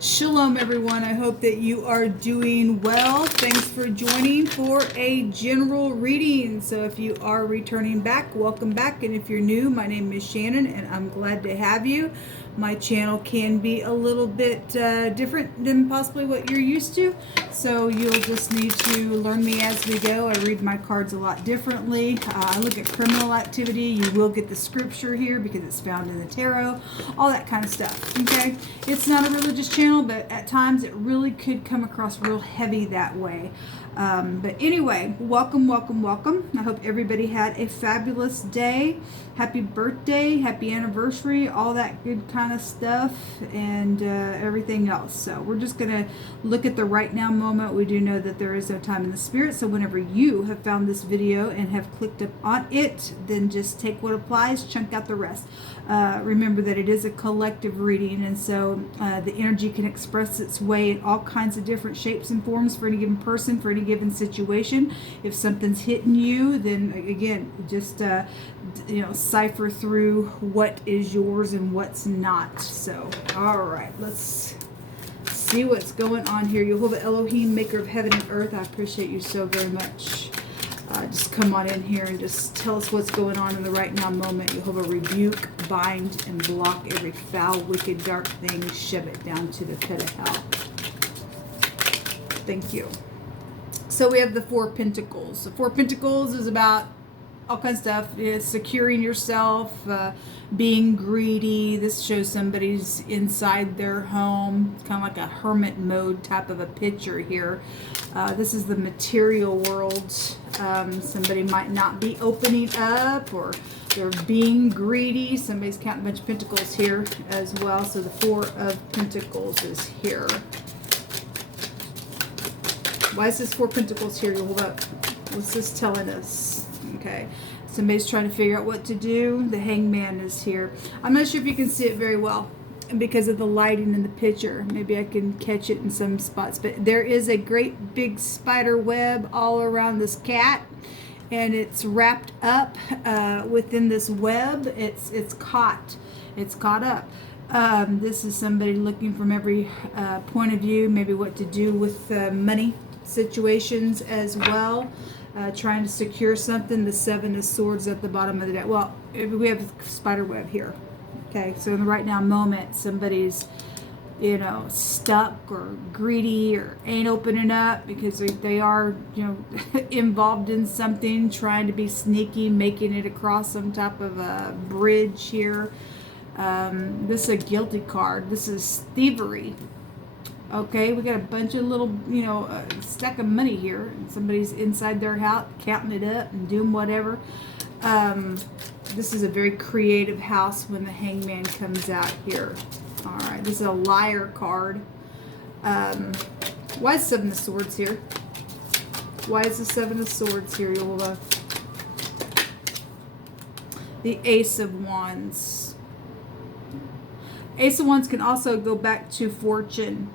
Shalom, everyone. I hope that you are doing well. Thanks for joining for a general reading. So if you are returning back, welcome back. And if you're new, my name is Shannon, and I'm glad to have you. My channel can be a little bit different than possibly what you're used to. So you'll just need to learn me as we go. I read my cards a lot differently. I look at criminal activity. You will get the scripture here because it's found in the tarot. All that kind of stuff. Okay? It's not a religious channel, but at times it really could come across real heavy that way. But anyway, welcome, welcome, welcome. I hope everybody had a fabulous day. Happy birthday, happy anniversary, all that good kind of stuff, and everything else. So we're just going to look at the right now moment. We do know that there is no time in the spirit, so whenever you have found this video and have clicked up on it, then just take what applies, chunk out the rest. Remember that it is a collective reading, and so the energy can express its way in all kinds of different shapes and forms for any given person, for any given situation. If something's hitting you, then again, just cipher through what is yours and what's not. So, all right, let's see what's going on here. Jehovah Elohim, maker of heaven and earth, I appreciate you so very much. Just come on in here and just tell us what's going on in the right now moment. Jehovah, rebuke, bind, and block every foul, wicked, dark thing. Shove it down to the pit of hell. Thank you. So we have the Four of Pentacles. The Four of Pentacles is about all kinds of stuff. It's securing yourself, being greedy. This shows somebody's inside their home. It's kind of like a hermit mode type of a picture here. This is the material world. Somebody might not be opening up, or they're being greedy. Somebody's counting a bunch of pentacles here as well. So the Four of Pentacles is here. Why is this Four of Pentacles here? Hold up. What's this telling us? Okay. Somebody's trying to figure out what to do. The Hangman is here. I'm not sure if you can see it very well because of the lighting in the picture. Maybe I can catch it in some spots. But there is a great big spider web all around this cat. And it's wrapped up within this web. It's caught. It's caught up. This is somebody looking from every point of view. Maybe what to do with money situations as well. Trying to secure something. The Seven of Swords at the bottom of the deck. Well, we have a spider web here. Okay, so in the right now moment, somebody's, stuck or greedy or ain't opening up because they are, involved in something, trying to be sneaky, making it across some type of a bridge here. This is a guilty card. This is thievery. Okay, we got a bunch of little, stack of money here. And somebody's inside their house counting it up and doing whatever. This is a very creative house when the Hangman comes out here. All right, this is a liar card. Why is Seven of Swords here? Why is the Seven of Swords here, Yola? The Ace of Wands. Ace of Wands can also go back to fortune.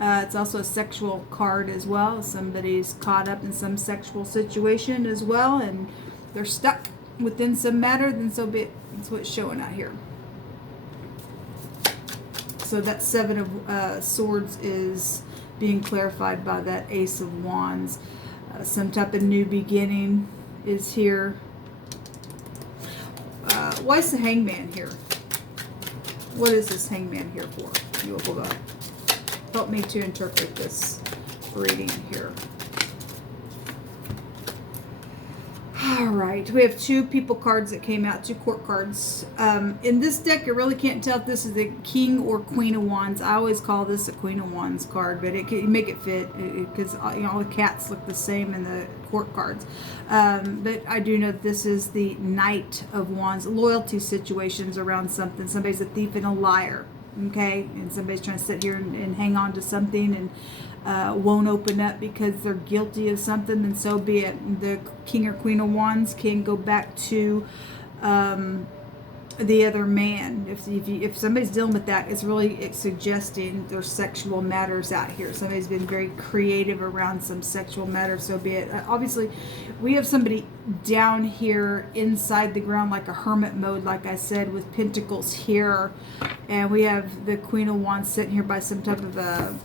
It's also a sexual card as well. Somebody's caught up in some sexual situation as well, and they're stuck within some matter, then so be it. That's what's showing out here. So that Seven of Swords is being clarified by that Ace of Wands. Some type of new beginning is here. Why is the Hangman here? What is this Hangman here for? You hold on. Help me to interpret this reading here. All right, we have two people cards that came out, two court cards. In this deck, I really can't tell if this is the King or Queen of Wands. I always call this a Queen of Wands card, but it can make it fit because all the cats look the same in the court cards. But I do know that this is the Knight of Wands. Loyalty situations around something. Somebody's a thief and a liar. Okay, and somebody's trying to sit here and hang on to something and won't open up because they're guilty of something, then so be it. The King or Queen of Wands can go back to the other man. If somebody's dealing with that, it's suggesting there's sexual matters out here. Somebody's been very creative around some sexual matters, so be it. Obviously, we have somebody down here inside the ground like a hermit mode, like I said, with pentacles here, and we have the Queen of Wands sitting here by some type of a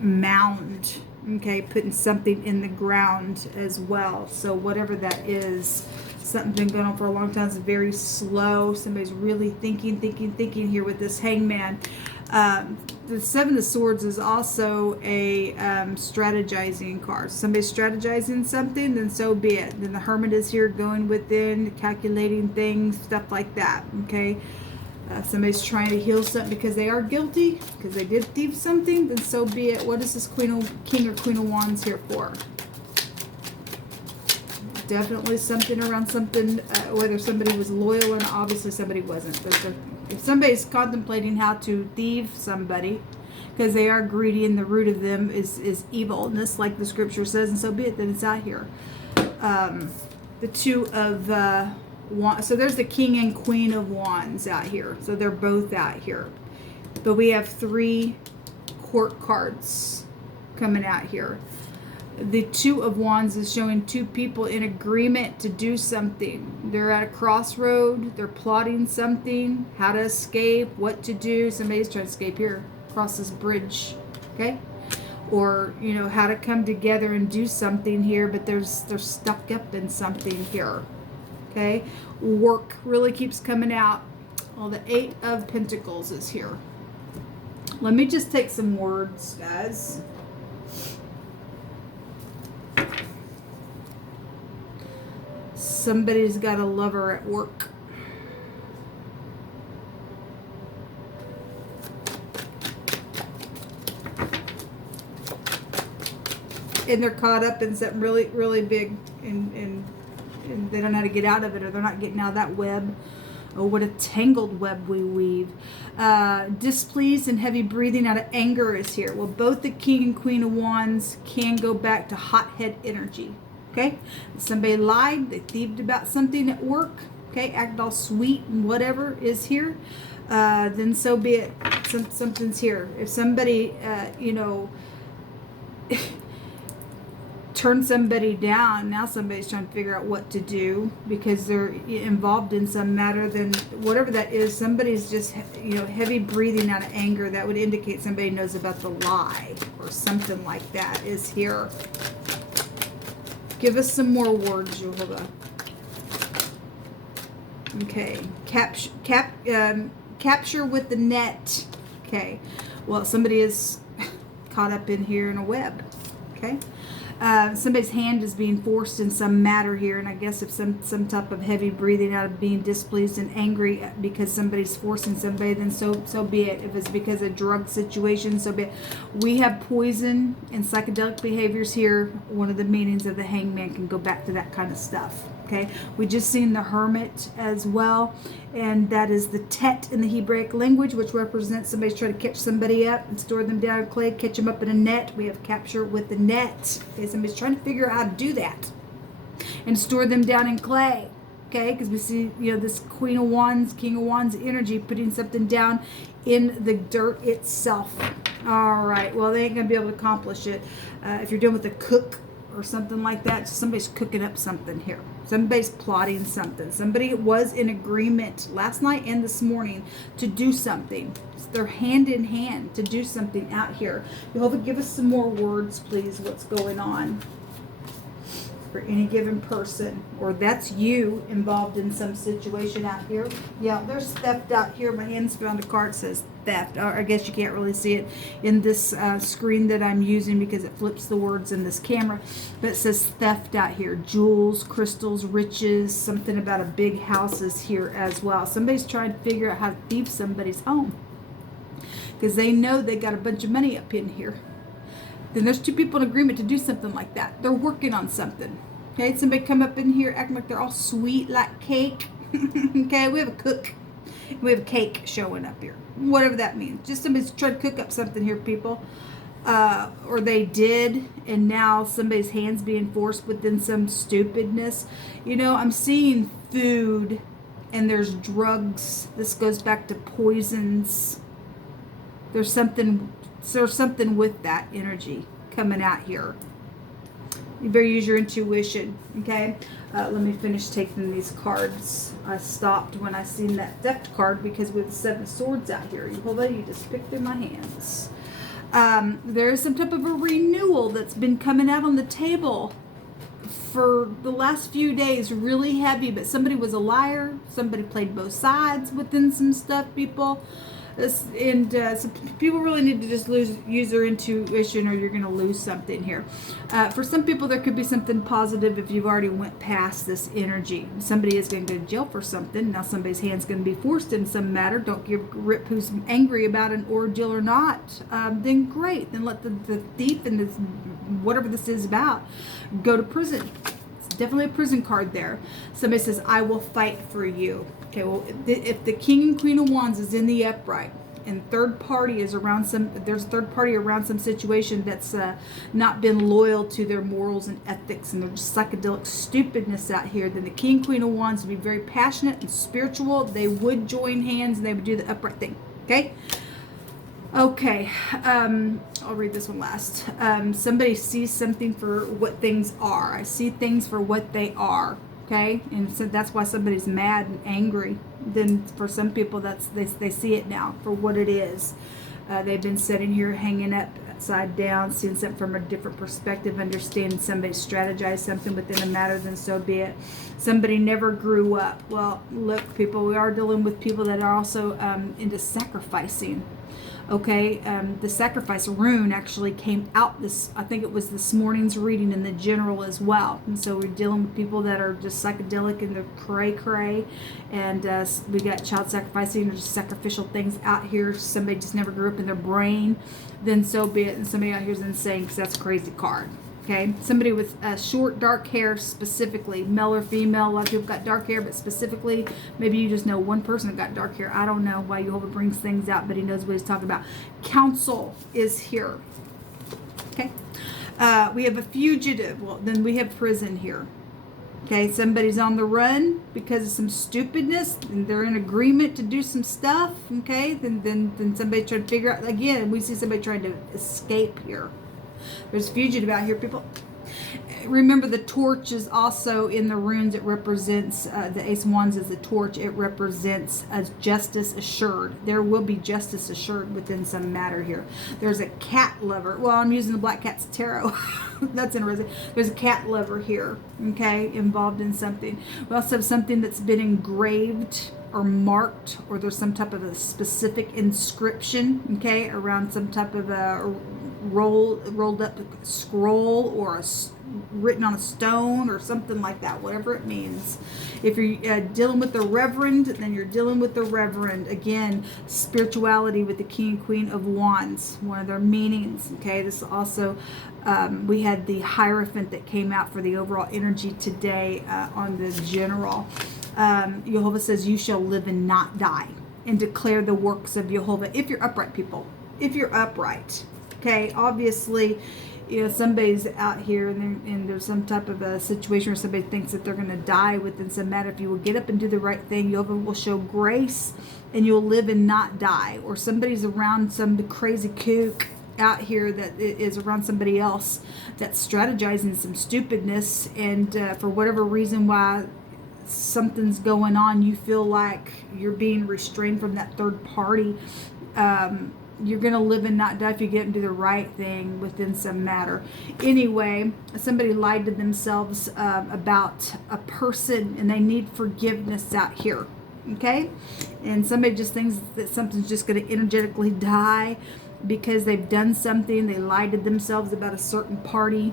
mound, okay, putting something in the ground as well. So whatever that is, something's been going on for a long time. It's very slow. Somebody's really thinking here with this Hangman. The Seven of Swords is also a strategizing card. Somebody's strategizing something, then so be it. Then the Hermit is here going within, calculating things, stuff like that, okay? Somebody's trying to heal something because they are guilty, because they did thieve something, then so be it. What is this King or Queen of Wands here for? Definitely something around something, whether somebody was loyal and obviously somebody wasn't. If somebody's contemplating how to thieve somebody because they are greedy and the root of them is evilness, like the scripture says, and so be it, then it's out here. The Two of Wands. So there's the King and Queen of Wands out here. So they're both out here. But we have 3 court cards coming out here. The Two of Wands is showing 2 people in agreement to do something. They're at a crossroad. They're plotting something. How to escape. What to do. Somebody's trying to escape here. Cross this bridge. Okay? Or, you know, how to come together and do something here. But they're stuck up in something here. Okay? Work really keeps coming out. Well, the 8 of Pentacles is here. Let me just take some words, guys. Somebody's got a lover at work. And they're caught up in something really, really big, and they don't know how to get out of it, or they're not getting out of that web. Oh, what a tangled web we weave. Displeased and heavy breathing out of anger is here. Well, both the King and Queen of Wands can go back to hothead energy. Okay, somebody lied, they thieved about something at work, okay, acted all sweet and whatever is here, then so be it. Something's here. If somebody, you know, turned somebody down, now somebody's trying to figure out what to do because they're involved in some matter, then whatever that is, somebody's just, you know, heavy breathing out of anger. That would indicate somebody knows about the lie or something like that is here. Give us some more words, Jehovah. Okay. Capture with the net. Okay. Well, somebody is caught up in here in a web. Okay. Somebody's hand is being forced in some matter here, and I guess if some type of heavy breathing out of being displeased and angry because somebody's forcing somebody, then so be it. If it's because of drug situation, so be it. We have poison and psychedelic behaviors here. One of the meanings of the Hangman can go back to that kind of stuff. Okay, we just seen the Hermit as well, and that is the Tet in the Hebraic language, which represents somebody's trying to catch somebody up and store them down in clay, catch them up in a net. We have capture with the net. Okay, somebody's trying to figure out how to do that and store them down in clay. Okay, because we see, you know, this Queen of Wands, King of Wands energy putting something down in the dirt itself. All right, well, they ain't gonna be able to accomplish it. If you're dealing with a cook or something like that, somebody's cooking up something here. Somebody's plotting something. Somebody was in agreement last night and this morning to do something. They're hand in hand to do something out here. Jehovah, give us some more words, please. What's going on for any given person, or that's you involved in some situation out here. Yeah, there's theft out here. My hands found a card that says theft. I guess you can't really see it in this screen that I'm using because it flips the words in this camera, but it says theft out here. Jewels, crystals, riches, something about a big house is here as well. Somebody's trying to figure out how to thieve somebody's home because they know they got a bunch of money up in here. Then there's 2 people in agreement to do something like that. They're working on something. Okay, somebody come up in here acting like they're all sweet like cake. Okay, we have a cook. We have a cake showing up here. Whatever that means. Just somebody's trying to cook up something here, people. Or they did, and now somebody's hands being forced within some stupidness. You know, I'm seeing food and there's drugs. This goes back to poisons. There's something with that energy coming out here. You better use your intuition, okay? Let me finish taking these cards. I stopped when I seen that theft card because with the 7 of Swords out here, you just picked through my hands. There is some type of a renewal that's been coming out on the table for the last few days, really heavy, but somebody was a liar. Somebody played both sides within some stuff, people. So people really need to just use their intuition, or you're going to lose something here. For some people, there could be something positive if you've already went past this energy. Somebody is going to go to jail for something. Now somebody's hand's going to be forced in some matter. Don't give a rip who's angry about an ordeal or not. Then great. Then let the thief and this, whatever this is about, go to prison. It's definitely a prison card there. Somebody says, I will fight for you. Okay, well, if the King and Queen of Wands is in the upright, and third party is around there's a third party around some situation that's not been loyal to their morals and ethics, and there's psychedelic stupidness out here, then the King and Queen of Wands would be very passionate and spiritual. They would join hands and they would do the upright thing. Okay. Okay, I'll read this one last. Somebody sees something for what things are. I see things for what they are. Okay, and so that's why somebody's mad and angry. Then for some people, they see it now for what it is. They've been sitting here hanging upside down, seeing something from a different perspective, understanding somebody strategized something within a matter, then so be it. Somebody never grew up. Well, look, people, we are dealing with people that are also into sacrificing. Okay, the sacrifice rune actually came out I think it was this morning's reading in the general as well. And so we're dealing with people that are just psychedelic and they're cray, and we got child sacrificing, there's sacrificial things out here. Somebody just never grew up in their brain, then so be it. And somebody out here is insane because that's a crazy card. Okay, somebody with short, dark hair specifically, male or female. A lot of people got dark hair, but specifically, maybe you just know one person that got dark hair. I don't know why Jehovah brings things out, but he knows what he's talking about. Counsel is here. Okay, we have a fugitive. Well, then we have prison here. Okay, somebody's on the run because of some stupidness, and they're in agreement to do some stuff. Okay, then somebody trying to figure out. Again, we see somebody trying to escape here. There's fugitive out here, people. Remember, the torch is also in the runes. It represents the Ace of Wands is the torch. It represents as justice assured. There will be justice assured within some matter here. There's a cat lover. Well, I'm using the Black Cat's Tarot. That's interesting. There's a cat lover here, okay, involved in something. We also have something that's been engraved or marked, or there's some type of a specific inscription, okay, around some type of a rolled up scroll, or written on a stone or something like that, whatever it means. If you're dealing with the Reverend, then you're dealing with the Reverend. Again, spirituality with the King and Queen of Wands, one of their meanings. Okay, this also we had the Hierophant that came out for the overall energy today on the general. Jehovah says, you shall live and not die, and declare the works of Jehovah. If you're upright, people, if you're upright. Okay, obviously, you know, somebody's out here and there's some type of a situation where somebody thinks that they're going to die within some matter. If you will get up and do the right thing, Jehovah will show grace and you'll live and not die. Or somebody's around some crazy kook out here that is around somebody else that's strategizing some stupidness, and for whatever reason why something's going on, you feel like you're being restrained from that third party. You're going to live and not die if you get into the right thing within some matter. Anyway, somebody lied to themselves about a person, and they need forgiveness out here. Okay? And somebody just thinks that something's just going to energetically die because they've done something. They lied to themselves about a certain party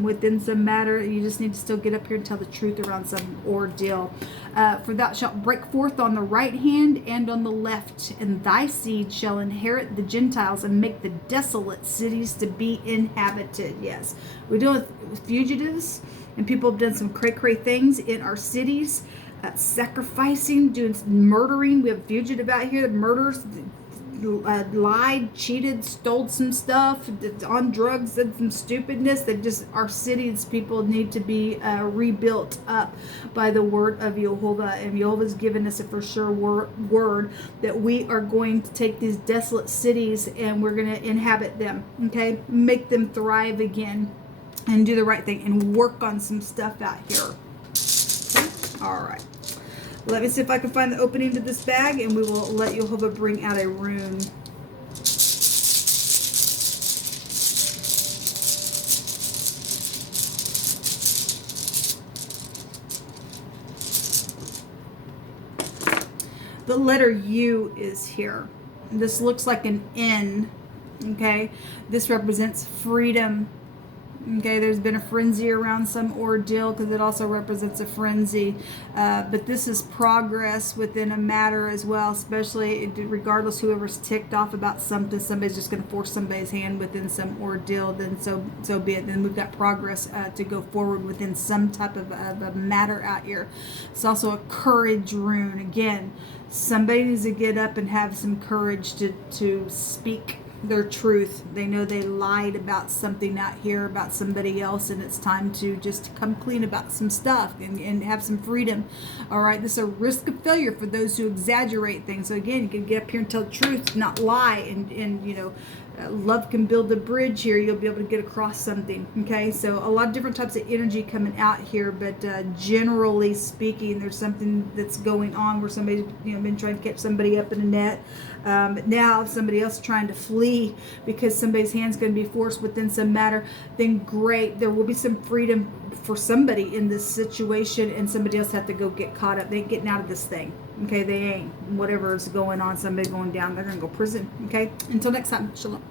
within some matter. You just need to still get up here and tell the truth around some ordeal. For thou shalt break forth on the right hand and on the left, and thy seed shall inherit the Gentiles and make the desolate cities to be inhabited. Yes, we're dealing with fugitives, and people have done some cray-cray things in our cities, sacrificing, doing murdering. We have fugitive out here that murders. lied, cheated, stole some stuff, on drugs, did some stupidness. That just, our cities, people need to be rebuilt up by the word of Jehovah. And Jehovah's given us a for sure word that we are going to take these desolate cities and we're going to inhabit them, okay? Make them thrive again and do the right thing and work on some stuff out here. Okay? All right. Let me see if I can find the opening to this bag, and we will let Jehovah bring out a rune. The letter U is here. This looks like an N, okay? This represents freedom. Okay, there's been a frenzy around some ordeal because it also represents a frenzy. But this is progress within a matter as well, especially regardless whoever's ticked off about something, somebody's just going to force somebody's hand within some ordeal, then so be it. Then we've got progress to go forward within some type of a matter out here. It's also a courage rune. Again, somebody needs to get up and have some courage to speak their truth. They know they lied about something out here, about somebody else, and it's time to just come clean about some stuff and have some freedom. All right, this is a risk of failure for those who exaggerate things. So again, you can get up here and tell the truth, not lie, and you know, love can build a bridge here. You'll be able to get across something. Okay, so a lot of different types of energy coming out here, but generally speaking, there's something that's going on where somebody's been trying to catch somebody up in a net. But now somebody else trying to flee because somebody's hand's going to be forced within some matter, then great, there will be some freedom for somebody in this situation, and somebody else have to go get caught up. They ain't getting out of this thing. Okay, they ain't. Whatever is going on, somebody going down, they're going to go prison. Okay, until next time, shalom.